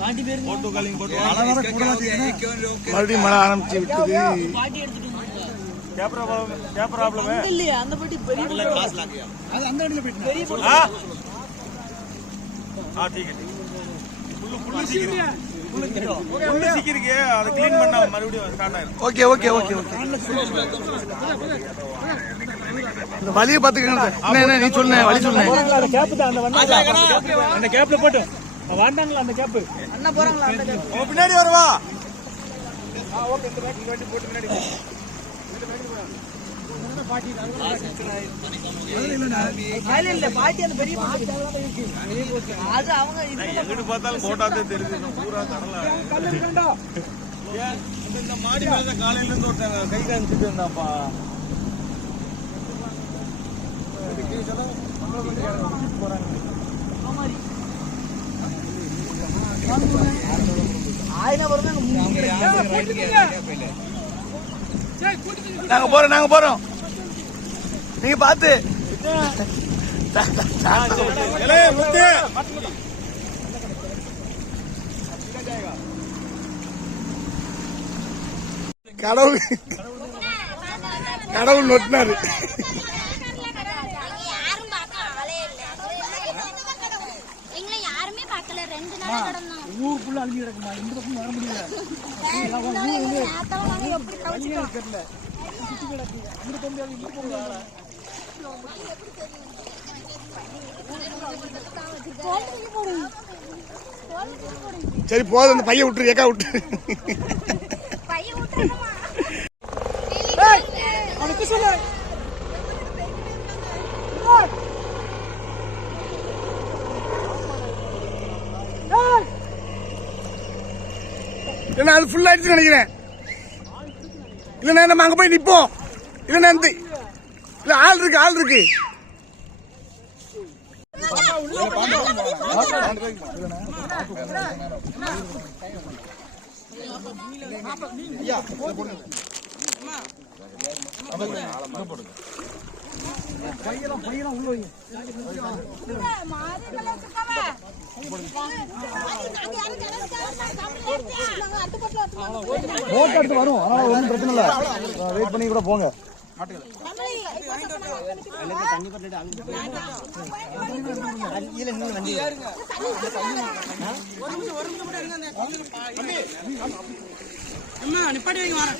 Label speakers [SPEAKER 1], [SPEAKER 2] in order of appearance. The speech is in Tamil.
[SPEAKER 1] பாட்டி பேருங்க
[SPEAKER 2] மறுபடியும் மழை ஆரம்பிச்சு விட்டது
[SPEAKER 1] பாட்டி எடுத்துட்டு வந்தாங்க
[SPEAKER 3] क्या प्रॉब्लम है क्या प्रॉब्लम है
[SPEAKER 1] அங்க இல்லையா அந்த பாட்டி பெரிய
[SPEAKER 2] அது அந்த வண்டியில போயிட்டு
[SPEAKER 1] பெரிய பொண்ணு.
[SPEAKER 3] हाँ हाँ ठीक है ठीक है புல்லு புல்லு சிக்கிருக்கு புல்லு புல்லு சிக்கிருக்கு அதை க்ளீன் பண்ணா மறுபடியும் ஸ்டார்ட் ஆயிரும்
[SPEAKER 2] ஓகே ஓகே ஓகே ஓகே இந்த வழியை பார்த்துக்கங்க என்ன என்ன நீ சொன்ன வழி சொன்னேன்
[SPEAKER 3] அந்த கேப் தான் அந்த வந்தாங்க அந்த கேப்ல போட்டு வந்தாங்களா அந்த கேப்
[SPEAKER 1] அண்ணா போறாங்களா அந்த கேப்
[SPEAKER 3] பின்னாடி வருவா.
[SPEAKER 1] அதுல இல்ல பாட்டி அந்த பெரிய பொண்ணு. அது அவங்க இது
[SPEAKER 3] எங்கிட்டு பார்த்தாலும் போட்டாதே தெரியுது இந்த ஊரா கடலா. ஏன் இந்த- இந்த மாடி மேல தான் காலையில இருந்து ஒருத்தங்க கை காமிச்சிட்டு இருந்தாப்பா
[SPEAKER 2] நாங்க போறோம் நாங்க போறோம். நீங்க பார்த்து. கடவுள் கடவுள் நொட்டினாரு.
[SPEAKER 4] கடந்தோம்.
[SPEAKER 1] ஊருக்குள்ள அழிஞ்சு கிடக்குமா? இந்த பக்கம் வர முடியல.
[SPEAKER 4] எப்படி தவிச்சிட்டோம்
[SPEAKER 2] சரி போதும். அந்த பையன் விட்டுரு ஏக்கா விட்டு
[SPEAKER 4] பையன் விட்டுறமா
[SPEAKER 1] அவனுக்கு சொல்லு.
[SPEAKER 2] இல்லைன்னா அது ஃபுல் ஆயிடுச்சுன்னு நினைக்கிறேன். இல்லைண்ணா நம்ம அங்கே போய் நிற்போம் இல்லைன்னா இந்த இல்லை ஆள் இருக்கு ஆள் இருக்கு. போட்டோ எடுத்து வரும் அதனால ஒன்றும் பிரச்சனை இல்லை. வெயிட் பண்ணி கூட போங்க.
[SPEAKER 1] அம்மா நிப்பாட்டி வைங்க வரேன்